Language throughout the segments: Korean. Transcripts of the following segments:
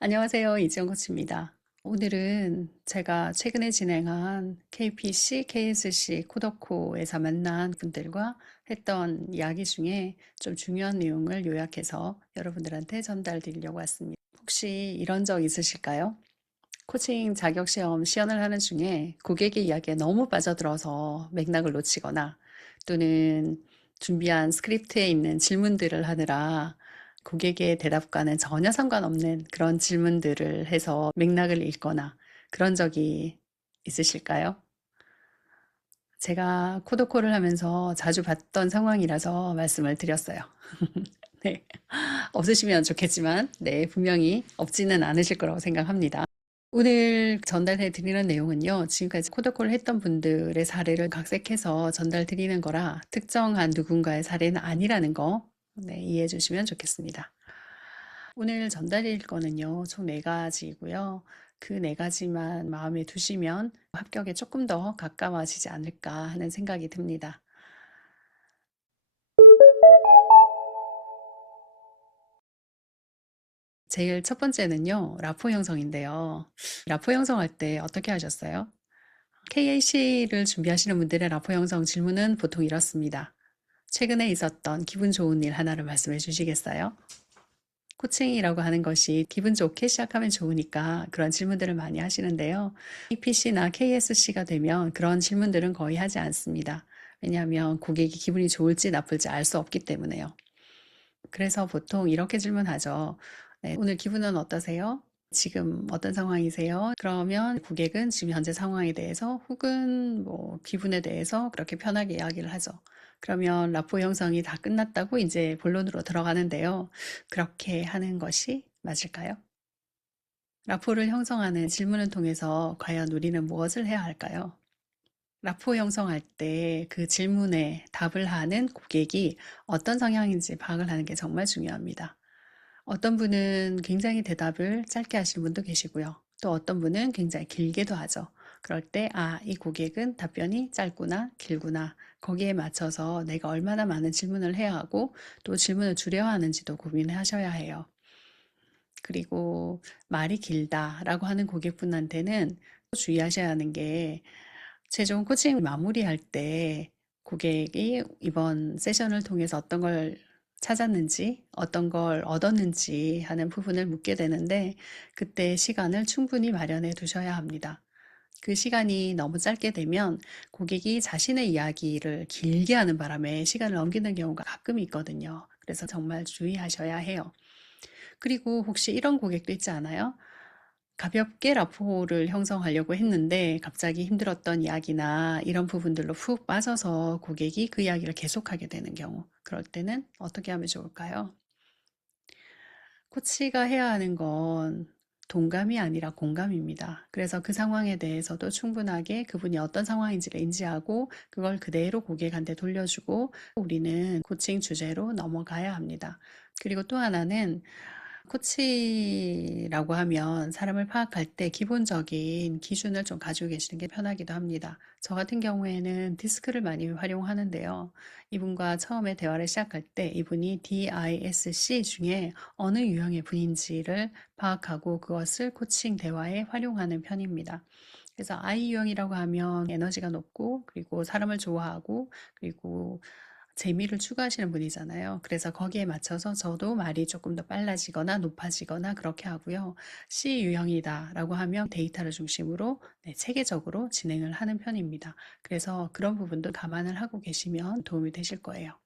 안녕하세요. 이지영 코치입니다. 오늘은 제가 최근에 진행한 KPC, KSC, 코더코에서 만난 분들과 했던 이야기 중에 좀 중요한 내용을 요약해서 여러분들한테 전달 드리려고 왔습니다. 혹시 이런 적 있으실까요? 코칭 자격시험 시연을 하는 중에 고객의 이야기에 너무 빠져들어서 맥락을 놓치거나 또는 준비한 스크립트에 있는 질문들을 하느라 고객의 대답과는 전혀 상관없는 그런 질문들을 해서 맥락을 잃거나 그런 적이 있으실까요? 제가 코드콜을 하면서 자주 봤던 상황이라서 말씀을 드렸어요. 네. 없으시면 좋겠지만, 네, 분명히 없지는 않으실 거라고 생각합니다. 오늘 전달해 드리는 내용은요, 지금까지 코드콜을 했던 분들의 사례를 각색해서 전달 드리는 거라 특정한 누군가의 사례는 아니라는 거, 네, 이해해 주시면 좋겠습니다. 오늘 전달드릴 거는요, 총 4가지고요. 그 4가지만 마음에 두시면 합격에 조금 더 가까워지지 않을까 하는 생각이 듭니다. 제일 첫 번째는요, 라포 형성인데요. 라포 형성할 때 어떻게 하셨어요? KAC를 준비하시는 분들의 라포 형성 질문은 보통 이렇습니다. 최근에 있었던 기분 좋은 일 하나를 말씀해 주시겠어요? 코칭이라고 하는 것이 기분 좋게 시작하면 좋으니까 그런 질문들을 많이 하시는데요. EPC나 KSC가 되면 그런 질문들은 거의 하지 않습니다. 왜냐하면 고객이 기분이 좋을지 나쁠지 알 수 없기 때문에요. 그래서 보통 이렇게 질문하죠. 네, 오늘 기분은 어떠세요? 지금 어떤 상황이세요? 그러면 고객은 지금 현재 상황에 대해서 혹은 뭐 기분에 대해서 그렇게 편하게 이야기를 하죠. 그러면 라포 형성이 다 끝났다고 이제 본론으로 들어가는데요. 그렇게 하는 것이 맞을까요? 라포를 형성하는 질문을 통해서 과연 우리는 무엇을 해야 할까요? 라포 형성할 때 그 질문에 답을 하는 고객이 어떤 성향인지 파악을 하는 게 정말 중요합니다. 어떤 분은 굉장히 대답을 짧게 하시는 분도 계시고요. 또 어떤 분은 굉장히 길게도 하죠. 그럴 때, 아, 이 고객은 답변이 짧구나, 길구나. 거기에 맞춰서 내가 얼마나 많은 질문을 해야 하고 또 질문을 줄여야 하는지도 고민하셔야 해요. 그리고 말이 길다라고 하는 고객분한테는 주의하셔야 하는 게 최종 코칭 마무리할 때 고객이 이번 세션을 통해서 어떤 걸 찾았는지, 어떤 걸 얻었는지 하는 부분을 묻게 되는데, 그때 시간을 충분히 마련해 두셔야 합니다. 그 시간이 너무 짧게 되면 고객이 자신의 이야기를 길게 하는 바람에 시간을 넘기는 경우가 가끔 있거든요. 그래서 정말 주의하셔야 해요. 그리고 혹시 이런 고객도 있지 않아요? 가볍게 라포를 형성하려고 했는데 갑자기 힘들었던 이야기나 이런 부분들로 푹 빠져서 고객이 그 이야기를 계속하게 되는 경우. 그럴 때는 어떻게 하면 좋을까요? 코치가 해야 하는 건 동감이 아니라 공감입니다. 그래서 그 상황에 대해서도 충분하게 그분이 어떤 상황인지를 인지하고 그걸 그대로 고객한테 돌려주고 우리는 코칭 주제로 넘어가야 합니다. 그리고 또 하나는 코치라고 하면 사람을 파악할 때 기본적인 기준을 좀 가지고 계시는 게 편하기도 합니다. 저 같은 경우에는 디스크를 많이 활용하는데요. 이분과 처음에 대화를 시작할 때 이분이 DISC 중에 어느 유형의 분인지를 파악하고 그것을 코칭 대화에 활용하는 편입니다. 그래서 I 유형이라고 하면 에너지가 높고 그리고 사람을 좋아하고 그리고 재미를 추구하시는 분이잖아요. 그래서 거기에 맞춰서 저도 말이 조금 더 빨라지거나 높아지거나 그렇게 하고요. C 유형이다라고 하면 데이터를 중심으로 네, 체계적으로 진행을 하는 편입니다. 그래서 그런 부분도 감안을 하고 계시면 도움이 되실 거예요.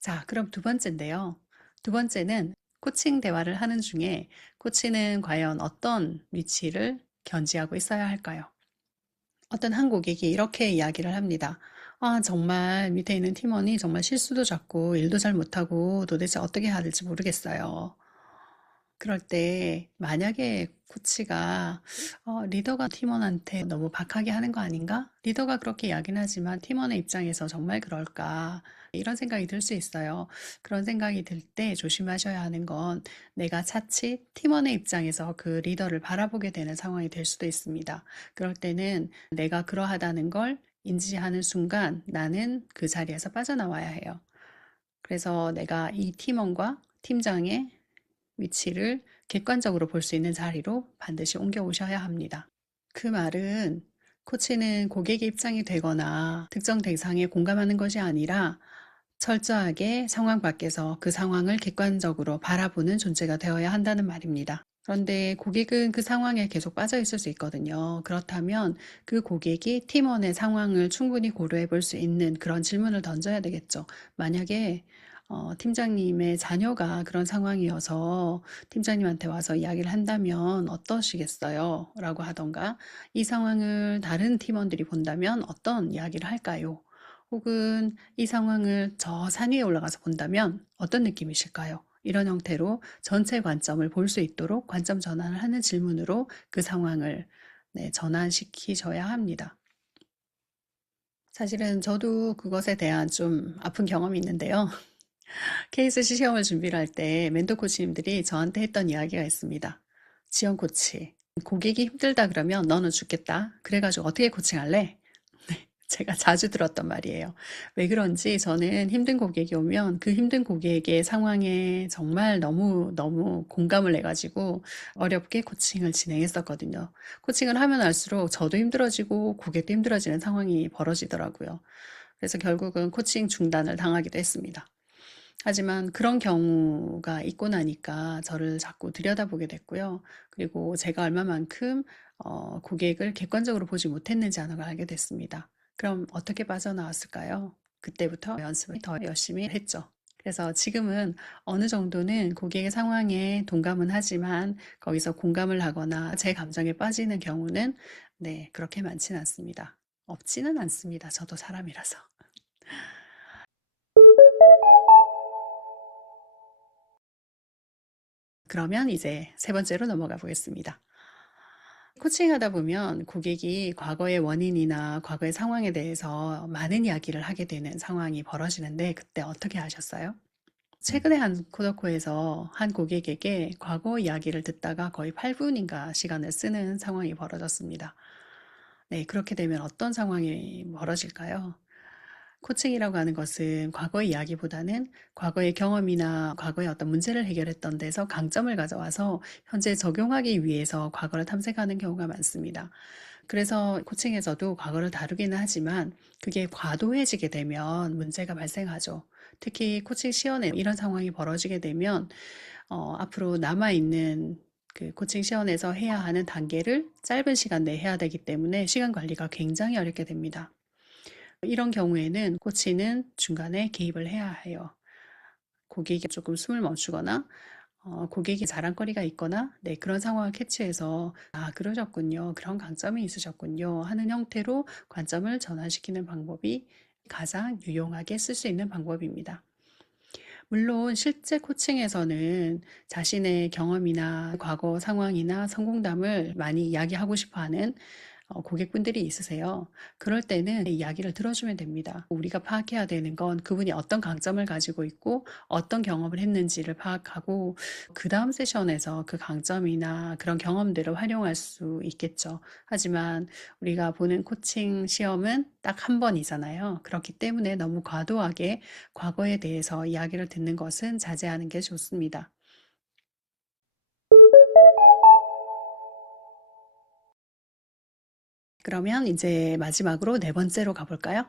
자, 그럼 두 번째인데요. 두 번째는 코칭 대화를 하는 중에 코치는 과연 어떤 위치를 견지하고 있어야 할까요? 어떤 한 고객이 이렇게 이야기를 합니다. 아, 정말 밑에 있는 팀원이 정말 실수도 작고 일도 잘 못하고 도대체 어떻게 해야 될지 모르겠어요. 그럴 때 만약에 코치가 리더가 팀원한테 너무 박하게 하는 거 아닌가? 리더가 그렇게 이야기는 하지만 팀원의 입장에서 정말 그럴까? 이런 생각이 들 수 있어요. 그런 생각이 들 때 조심하셔야 하는 건 내가 차치 팀원의 입장에서 그 리더를 바라보게 되는 상황이 될 수도 있습니다. 그럴 때는 내가 그러하다는 걸 인지하는 순간 나는 그 자리에서 빠져나와야 해요. 그래서 내가 이 팀원과 팀장의 위치를 객관적으로 볼 수 있는 자리로 반드시 옮겨오셔야 합니다. 그 말은 코치는 고객의 입장이 되거나 특정 대상에 공감하는 것이 아니라 철저하게 상황 밖에서 그 상황을 객관적으로 바라보는 존재가 되어야 한다는 말입니다. 그런데 고객은 그 상황에 계속 빠져 있을 수 있거든요. 그렇다면 그 고객이 팀원의 상황을 충분히 고려해 볼 수 있는 그런 질문을 던져야 되겠죠. 만약에 팀장님의 자녀가 그런 상황이어서 팀장님한테 와서 이야기를 한다면 어떠시겠어요? 라고 하던가, 이 상황을 다른 팀원들이 본다면 어떤 이야기를 할까요? 혹은 이 상황을 저 산 위에 올라가서 본다면 어떤 느낌이실까요? 이런 형태로 전체 관점을 볼 수 있도록 관점 전환을 하는 질문으로 그 상황을 전환시키셔야 합니다. 사실은 저도 그것에 대한 좀 아픈 경험이 있는데요. KSC 시험을 준비를 할 때 멘토 코치님들이 저한테 했던 이야기가 있습니다. 지연 코치, 고객이 힘들다 그러면 너는 죽겠다. 그래가지고 어떻게 코칭할래? 제가 자주 들었던 말이에요. 왜 그런지 저는 힘든 고객이 오면 그 힘든 고객의 상황에 정말 너무 공감을 해가지고 어렵게 코칭을 진행했었거든요. 코칭을 하면 할수록 저도 힘들어지고 고객도 힘들어지는 상황이 벌어지더라고요. 그래서 결국은 코칭 중단을 당하기도 했습니다. 하지만 그런 경우가 있고 나니까 저를 자꾸 들여다보게 됐고요. 그리고 제가 얼마만큼 고객을 객관적으로 보지 못했는지 하는 걸 알게 됐습니다. 그럼 어떻게 빠져나왔을까요? 그때부터 연습을 더 열심히 했죠. 그래서 지금은 어느 정도는 고객의 상황에 동감은 하지만 거기서 공감을 하거나 제 감정에 빠지는 경우는 그렇게 많지는 않습니다. 없지는 않습니다. 저도 사람이라서. 그러면 이제 세 번째로 넘어가 보겠습니다. 코칭하다 보면 고객이 과거의 원인이나 과거의 상황에 대해서 많은 이야기를 하게 되는 상황이 벌어지는데 그때 어떻게 하셨어요? 최근에 한 코더코에서 한 고객에게 과거 이야기를 듣다가 거의 8분인가 시간을 쓰는 상황이 벌어졌습니다. 네, 그렇게 되면 어떤 상황이 벌어질까요? 코칭이라고 하는 것은 과거의 이야기보다는 과거의 경험이나 과거의 어떤 문제를 해결했던 데서 강점을 가져와서 현재 적용하기 위해서 과거를 탐색하는 경우가 많습니다. 그래서 코칭에서도 과거를 다루기는 하지만 그게 과도해지게 되면 문제가 발생하죠. 특히 코칭 시연에 이런 상황이 벌어지게 되면 앞으로 남아있는 그 코칭 시연에서 해야 하는 단계를 짧은 시간 내에 해야 되기 때문에 시간 관리가 굉장히 어렵게 됩니다. 이런 경우에는 코치는 중간에 개입을 해야 해요. 고객이 조금 숨을 멈추거나 고객이 자랑거리가 있거나 그런 상황을 캐치해서 아, 그러셨군요. 그런 강점이 있으셨군요. 하는 형태로 관점을 전환시키는 방법이 가장 유용하게 쓸 수 있는 방법입니다. 물론 실제 코칭에서는 자신의 경험이나 과거 상황이나 성공담을 많이 이야기하고 싶어 하는 고객분들이 있으세요. 그럴 때는 이야기를 들어주면 됩니다. 우리가 파악해야 되는 건 그분이 어떤 강점을 가지고 있고 어떤 경험을 했는지를 파악하고 그 다음 세션에서 그 강점이나 그런 경험들을 활용할 수 있겠죠. 하지만 우리가 보는 코칭 시험은 딱 한 번이잖아요. 그렇기 때문에 너무 과도하게 과거에 대해서 이야기를 듣는 것은 자제하는 게 좋습니다. 그러면 이제 마지막으로 네 번째로 가볼까요?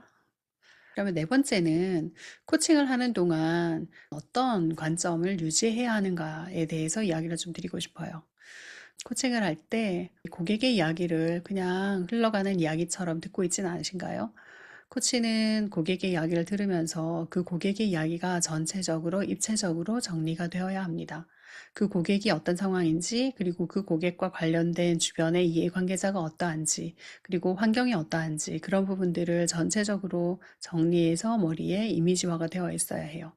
그러면 네 번째는 코칭을 하는 동안 어떤 관점을 유지해야 하는가에 대해서 이야기를 좀 드리고 싶어요. 코칭을 할 때 고객의 이야기를 그냥 흘러가는 이야기처럼 듣고 있지는 않으신가요? 코치는 고객의 이야기를 들으면서 그 고객의 이야기가 전체적으로 입체적으로 정리가 되어야 합니다. 그 고객이 어떤 상황인지, 그리고 그 고객과 관련된 주변의 이해관계자가 어떠한지, 그리고 환경이 어떠한지, 그런 부분들을 전체적으로 정리해서 머리에 이미지화가 되어 있어야 해요.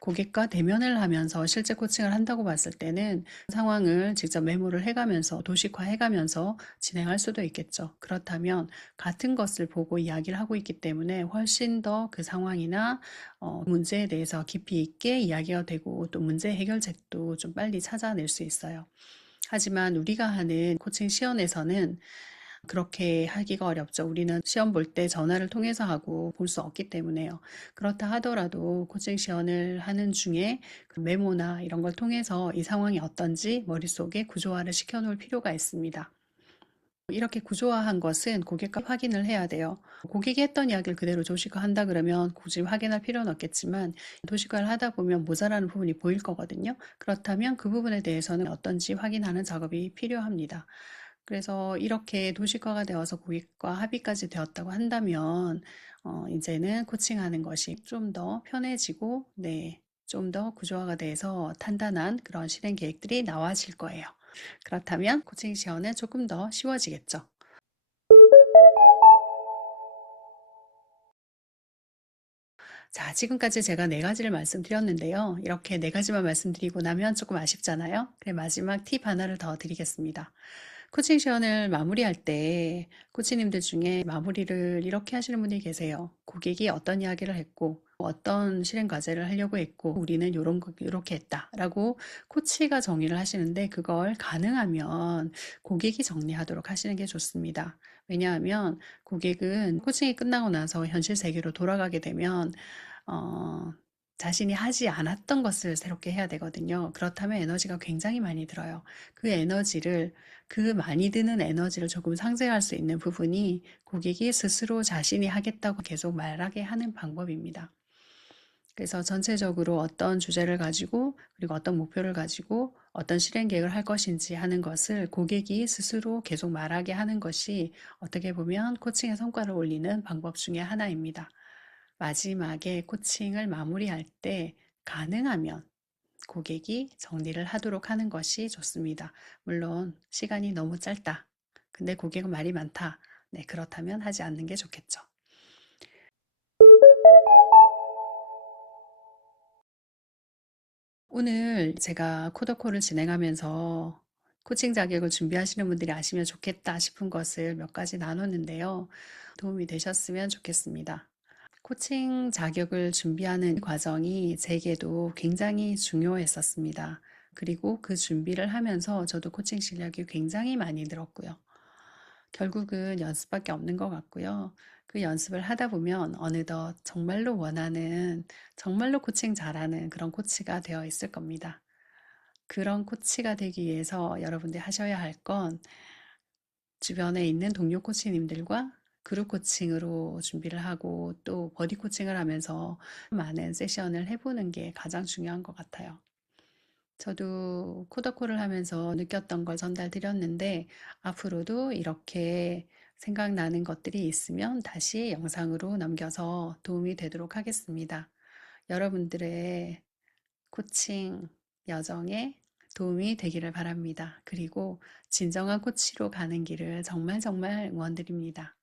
고객과 대면을 하면서 실제 코칭을 한다고 봤을 때는 상황을 직접 메모를 해가면서 도식화해가면서 진행할 수도 있겠죠. 그렇다면 같은 것을 보고 이야기를 하고 있기 때문에 훨씬 더 그 상황이나 문제에 대해서 깊이 있게 이야기가 되고 또 문제 해결책도 좀 빨리 찾아낼 수 있어요. 하지만 우리가 하는 코칭 시연에서는 그렇게 하기가 어렵죠. 우리는 시험 볼 때 전화를 통해서 하고 볼 수 없기 때문에요. 그렇다 하더라도 코칭 시연을 하는 중에 그 메모나 이런 걸 통해서 이 상황이 어떤지 머릿속에 구조화를 시켜 놓을 필요가 있습니다. 이렇게 구조화한 것은 고객과 확인을 해야 돼요. 고객이 했던 이야기를 그대로 도식화한다 그러면 굳이 확인할 필요는 없겠지만 도식화를 하다 보면 모자라는 부분이 보일 거거든요. 그렇다면 그 부분에 대해서는 어떤지 확인하는 작업이 필요합니다. 그래서 이렇게 도식화가 되어서 고객과 합의까지 되었다고 한다면 이제는 코칭하는 것이 좀 더 편해지고 네, 좀 더 구조화가 돼서 탄탄한 그런 실행 계획들이 나와질 거예요. 그렇다면 코칭 시연은 조금 더 쉬워지겠죠. 자, 지금까지 제가 네 가지를 말씀드렸는데요. 이렇게 네 가지만 말씀드리고 나면 조금 아쉽잖아요. 그래, 마지막 팁 하나를 더 드리겠습니다. 코칭 시연을 마무리할 때 코치님들 중에 마무리를 이렇게 하시는 분이 계세요. 고객이 어떤 이야기를 했고 어떤 실행 과제를 하려고 했고 우리는 요렇게 했다라고 코치가 정의를 하시는데 그걸 가능하면 고객이 정리하도록 하시는 게 좋습니다. 왜냐하면 고객은 코칭이 끝나고 나서 현실 세계로 돌아가게 되면 어, 자신이 하지 않았던 것을 새롭게 해야 되거든요. 그렇다면 에너지가 굉장히 많이 들어요. 그 에너지를, 그 많이 드는 에너지를 조금 상쇄할 수 있는 부분이 고객이 스스로 자신이 하겠다고 계속 말하게 하는 방법입니다. 그래서 전체적으로 어떤 주제를 가지고 그리고 어떤 목표를 가지고 어떤 실행 계획을 할 것인지 하는 것을 고객이 스스로 계속 말하게 하는 것이 어떻게 보면 코칭의 성과를 올리는 방법 중에 하나입니다. 마지막에 코칭을 마무리할 때 가능하면 고객이 정리를 하도록 하는 것이 좋습니다. 물론 시간이 너무 짧다. 근데 고객은 말이 많다. 네, 그렇다면 하지 않는 게 좋겠죠. 오늘 제가 코더콜을 진행하면서 코칭 자격을 준비하시는 분들이 아시면 좋겠다 싶은 것을 몇 가지 나눴는데요. 도움이 되셨으면 좋겠습니다. 코칭 자격을 준비하는 과정이 제게도 굉장히 중요했었습니다. 그리고 그 준비를 하면서 저도 코칭 실력이 굉장히 많이 늘었고요. 결국은 연습밖에 없는 것 같고요. 그 연습을 하다 보면 어느덧 정말로 원하는, 정말로 코칭 잘하는 그런 코치가 되어 있을 겁니다. 그런 코치가 되기 위해서 여러분들이 하셔야 할 건 주변에 있는 동료 코치님들과 그룹 코칭으로 준비를 하고 또 버디 코칭을 하면서 많은 세션을 해보는 게 가장 중요한 것 같아요. 저도 코더콜을 하면서 느꼈던 걸 전달드렸는데 앞으로도 이렇게 생각나는 것들이 있으면 다시 영상으로 남겨서 도움이 되도록 하겠습니다. 여러분들의 코칭 여정에 도움이 되기를 바랍니다. 그리고 진정한 코치로 가는 길을 정말 정말 응원드립니다.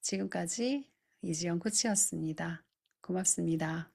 지금까지 이지영 코치였습니다. 고맙습니다.